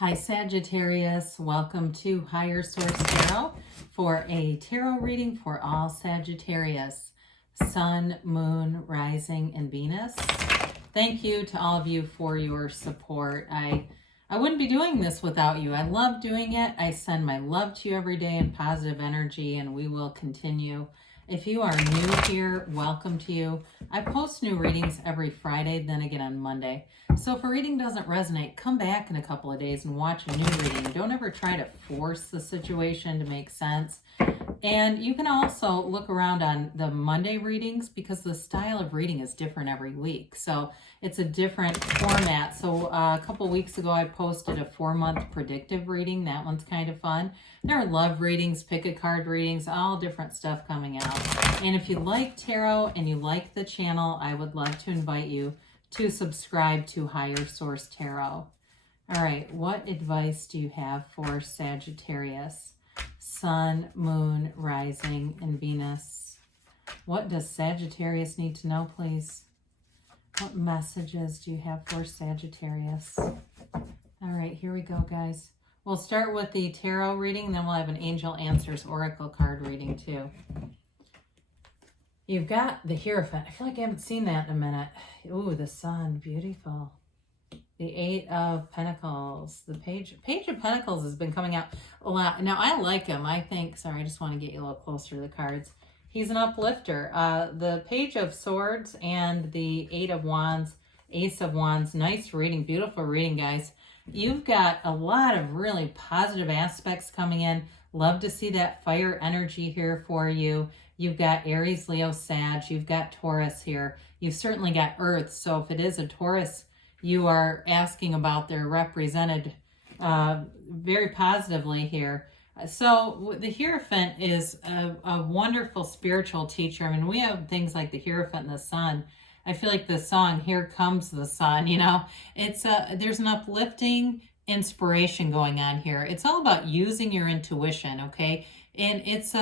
Hi Sagittarius, welcome to Higher Source Tarot for a tarot reading for all Sagittarius, Sun, Moon, Rising, and Venus. Thank you to all of you for your support. I wouldn't be doing this without you. I love doing it. I send my love to you every day in positive energy, and we will continue. If you are new here, welcome to you. I post new readings every Friday, then again on Monday. So if a reading doesn't resonate, come back in a couple of days and watch a new reading. Don't ever try to force the situation to make sense. And you can also look around on the Monday readings because the style of reading is different every week. So it's a different format. So a couple weeks ago, I posted a 4-month predictive reading. That one's kind of fun. There are love readings, pick a card readings, all different stuff coming out. And if you like tarot and you like the channel, I would love to invite you to subscribe to Higher Source Tarot. All right, what advice do you have for Sagittarius? Sun, Moon, Rising, and Venus. What does Sagittarius need to know, please? What messages do you have for Sagittarius? All right, here we go, guys. We'll start with the tarot reading, then we'll have an Angel Answers Oracle card reading, too. You've got the Hierophant. I feel like I haven't seen that in a minute. Ooh, the Sun, beautiful. The 8 of Pentacles. The Page of Pentacles has been coming out a lot. Now, I like him. I think, sorry, I just want to get you a little closer to the cards. He's an uplifter. The Page of Swords and the 8 of Wands, Ace of Wands. Nice reading. Beautiful reading, guys. You've got a lot of really positive aspects coming in. Love to see that fire energy here for you. You've got Aries, Leo, Sag. You've got Taurus here. You've certainly got Earth. So if it is a Taurus you are asking about, they're represented very positively here. So the Hierophant is a wonderful spiritual teacher. I mean, we have things like the Hierophant and the Sun. I feel like the song, Here Comes the Sun, you know, it's there's an uplifting inspiration going on here. It's all about using your intuition, okay? And it's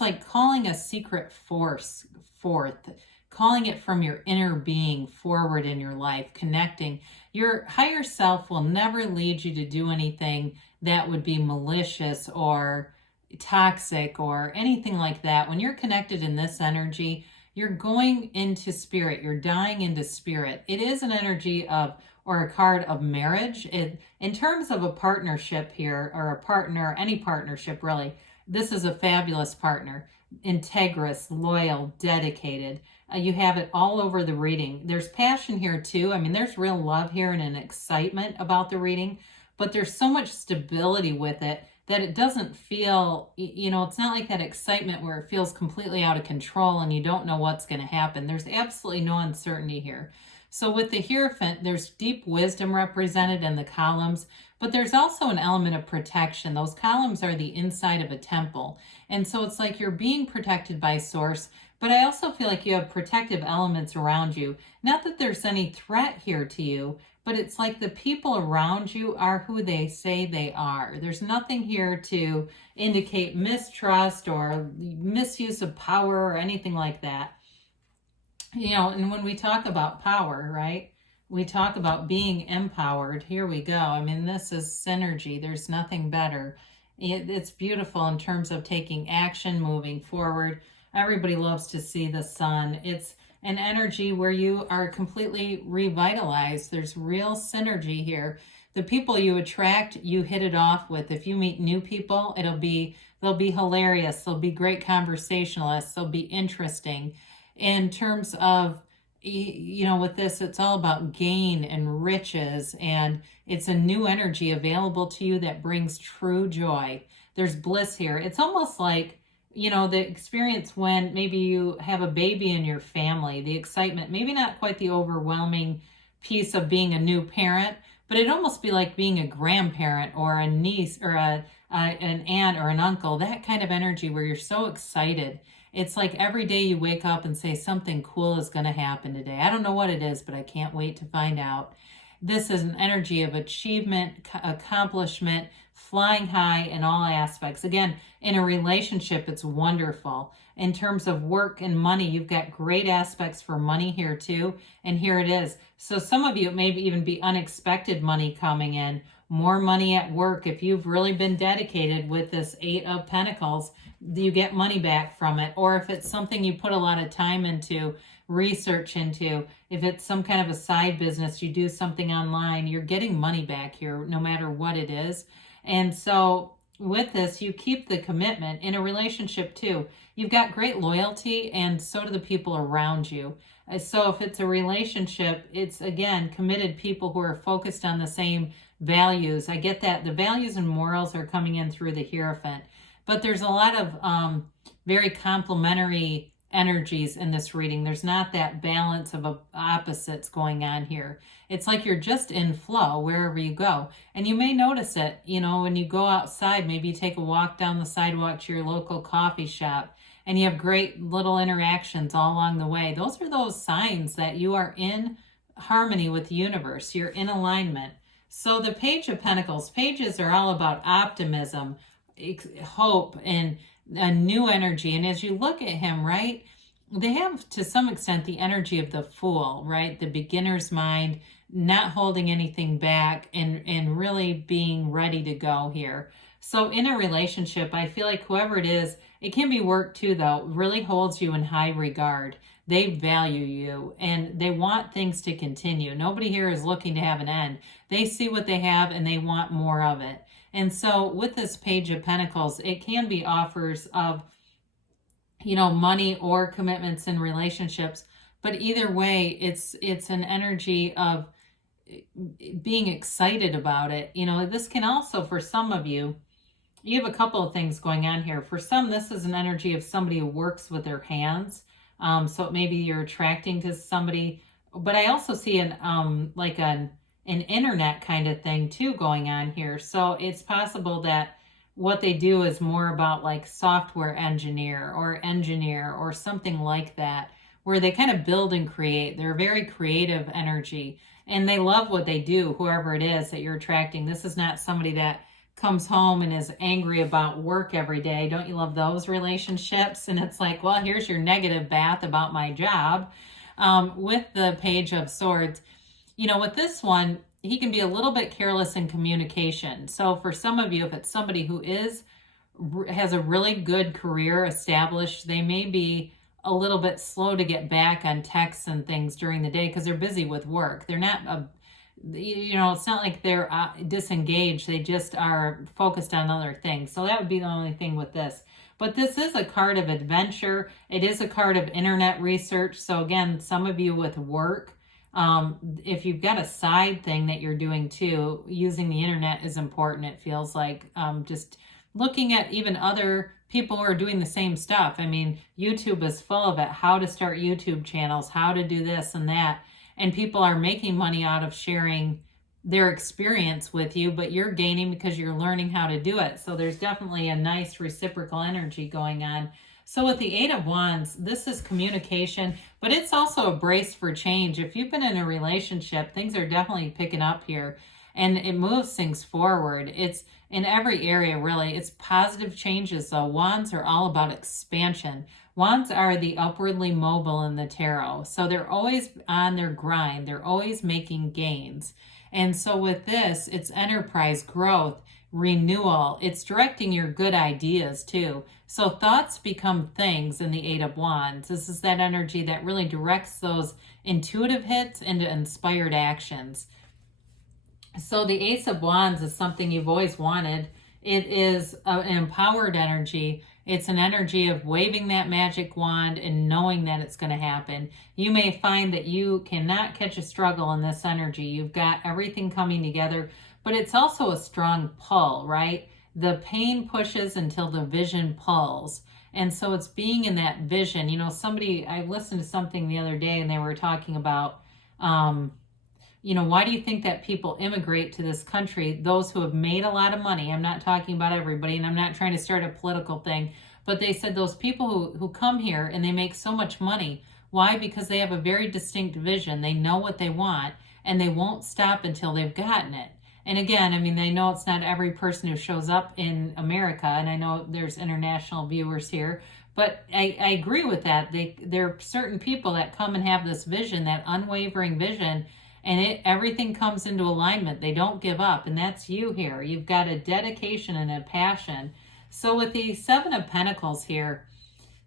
like calling a secret force forth, calling it from your inner being forward in your life, connecting. Your higher self will never lead you to do anything that would be malicious or toxic or anything like that. When you're connected in this energy, you're going into spirit. You're dying into spirit. It is an energy of, or a card of marriage. In terms of a partnership here, or a partner, any partnership really, this is a fabulous partner. Integrous, loyal, dedicated. You have it all over the reading. There's passion here too. I mean, there's real love here and an excitement about the reading, but there's so much stability with it that it doesn't feel, you know, it's not like that excitement where it feels completely out of control and you don't know what's going to happen. There's absolutely no uncertainty here. So with the Hierophant, there's deep wisdom represented in the columns, but there's also an element of protection. Those columns are the inside of a temple. And so it's like you're being protected by Source, but I also feel like you have protective elements around you. Not that there's any threat here to you, but it's like the people around you are who they say they are. There's nothing here to indicate mistrust or misuse of power or anything like that. You know, and when we talk about power, right, we talk about being empowered. Here we go. I mean, this is synergy. There's nothing better. It's beautiful in terms of taking action, moving forward. Everybody loves to see the sun. It's an energy where you are completely revitalized. There's real synergy here. The people you attract, you hit it off with. If you meet new people, they'll be hilarious. They'll be great conversationalists. They'll be interesting. In terms of, you know, with this, it's all about gain and riches, and it's a new energy available to you that brings true joy. There's bliss here. It's almost like, you know, the experience when maybe you have a baby in your family, the excitement, maybe not quite the overwhelming piece of being a new parent, but it'd almost be like being a grandparent or a niece or an aunt or an uncle, that kind of energy where you're so excited. It's like every day you wake up and say something cool is going to happen today. I don't know what it is, but I can't wait to find out. This is an energy of achievement, accomplishment, flying high in all aspects. Again, in a relationship, it's wonderful. In terms of work and money, you've got great aspects for money here too. And here it is. So some of you, it may even be unexpected money coming in, more money at work. If you've really been dedicated with this 8 of Pentacles, you get money back from it. Or if it's something you put a lot of time into, research into, if it's some kind of a side business, you do something online, you're getting money back here no matter what it is. And so with this, you keep the commitment in a relationship too. You've got great loyalty, and so do the people around you. So if it's a relationship, it's again committed people who are focused on the same values. I get that the values and morals are coming in through the Hierophant, but there's a lot of very complementary energies in this reading. There's not that balance of opposites going on here. It's like you're just in flow wherever you go. And you may notice it, you know, when you go outside, maybe you take a walk down the sidewalk to your local coffee shop and you have great little interactions all along the way. Those are those signs that you are in harmony with the universe. You're in alignment. So the Page of Pentacles, pages are all about optimism, hope, and a new energy. And as you look at him, right, they have to some extent the energy of the Fool, right? The beginner's mind, not holding anything back, and really being ready to go here. So in a relationship, I feel like whoever it is, it can be work too, though, really holds you in high regard. They value you and they want things to continue. Nobody here is looking to have an end. They see what they have and they want more of it. And so with this Page of Pentacles, it can be offers of, you know, money or commitments in relationships. But either way, it's an energy of being excited about it. You know, this can also, for some of you, you have a couple of things going on here. For some, this is an energy of somebody who works with their hands. So maybe you're attracting to somebody. But I also see an like an internet kind of thing too going on here. So it's possible that what they do is more about like software engineer or something like that, where they kind of build and create. They're very creative energy and they love what they do, whoever it is that you're attracting. This is not somebody that comes home and is angry about work every day. Don't you love those relationships? And it's like, well, here's your negative bath about my job. With the Page of Swords, you know, with this one, he can be a little bit careless in communication. So for some of you, if it's somebody who has a really good career established, they may be a little bit slow to get back on texts and things during the day because they're busy with work. They're not, you know, it's not like they're disengaged. They just are focused on other things. So that would be the only thing with this. But this is a card of adventure. It is a card of internet research. So again, some of you with work, if you've got a side thing that you're doing too, using the internet is important. It feels like just looking at even other people who are doing the same stuff. I mean, YouTube is full of it. How to start YouTube channels, how to do this and that. And people are making money out of sharing their experience with you, but you're gaining because you're learning how to do it. So there's definitely a nice reciprocal energy going on. So with the 8 of Wands, this is communication, but it's also a brace for change. If you've been in a relationship, things are definitely picking up here and it moves things forward. It's in every area, really. It's positive changes, though. Wands are all about expansion. Wands are the upwardly mobile in the tarot. So they're always on their grind. They're always making gains. And so with this, it's enterprise, growth, renewal. It's directing your good ideas too. So thoughts become things in the 8 of Wands. This is that energy that really directs those intuitive hits into inspired actions. So the Ace of Wands is something you've always wanted. It is an empowered energy. It's an energy of waving that magic wand and knowing that it's going to happen. You may find that you cannot catch a struggle in this energy. You've got everything coming together, but it's also a strong pull, right? The pain pushes until the vision pulls. And so it's being in that vision. You know, I listened to something the other day and they were talking about, you know, why do you think that people immigrate to this country? Those who have made a lot of money. I'm not talking about everybody, and I'm not trying to start a political thing, but they said those people who come here and they make so much money. Why? Because they have a very distinct vision. They know what they want, and they won't stop until they've gotten it. And again, I mean, I know it's not every person who shows up in America, and I know there's international viewers here, but I agree with that. There are certain people that come and have this vision, that unwavering vision, and everything comes into alignment. They don't give up, and that's you here. You've got a dedication and a passion. So with the Seven of Pentacles here,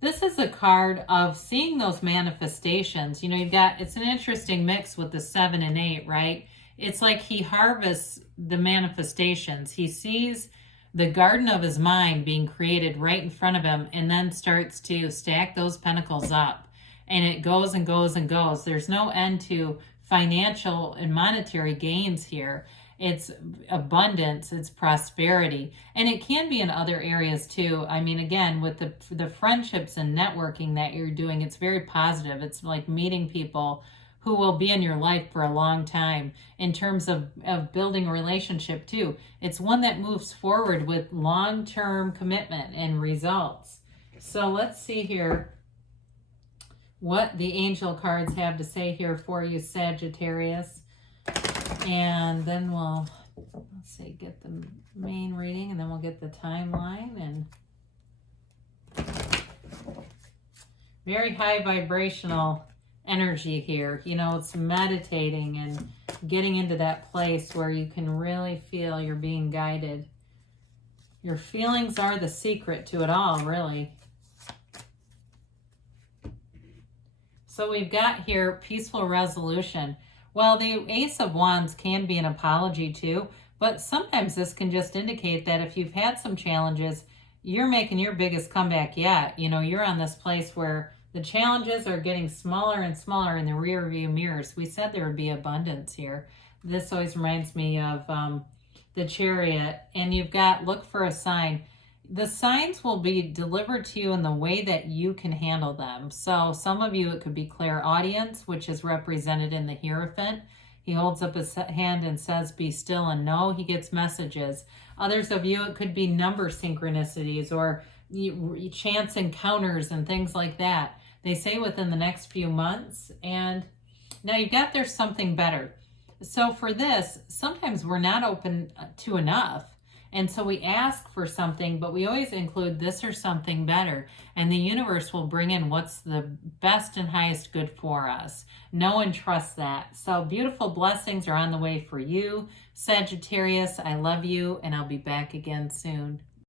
this is a card of seeing those manifestations. You know, you've got, it's an interesting mix with the 7 and 8, right? It's like he harvests the manifestations. He sees the garden of his mind being created right in front of him, and then starts to stack those pentacles up. And it goes and goes and goes. There's no end to financial and monetary gains here. It's abundance, it's prosperity, and it can be in other areas too. I mean, again, with the friendships and networking that you're doing, it's very positive. It's like meeting people who will be in your life for a long time. In terms of building a relationship too, it's one that moves forward with long-term commitment and results. So let's see here what the angel cards have to say here for you, Sagittarius. And then we'll, let's see, get the main reading, and then we'll get the timeline. And very high vibrational energy here. You know, it's meditating and getting into that place where you can really feel you're being guided. Your feelings are the secret to it all, really. So we've got here peaceful resolution. Well, the Ace of Wands can be an apology too, but sometimes this can just indicate that if you've had some challenges, you're making your biggest comeback yet. You know, you're on this place where the challenges are getting smaller and smaller in the rear view mirrors. We said there would be abundance here. This always reminds me of the Chariot, and you've got, look for a sign. The signs will be delivered to you in the way that you can handle them. So some of you, it could be clairaudience, which is represented in the Hierophant. He holds up his hand and says, be still and know. He gets messages. Others of you, it could be number synchronicities or chance encounters and things like that. They say within the next few months. And now you've got, there's something better. So for this, sometimes we're not open to enough. And so we ask for something, but we always include this or something better. And the universe will bring in what's the best and highest good for us. Know and trust that. So beautiful blessings are on the way for you, Sagittarius. I love you, and I'll be back again soon.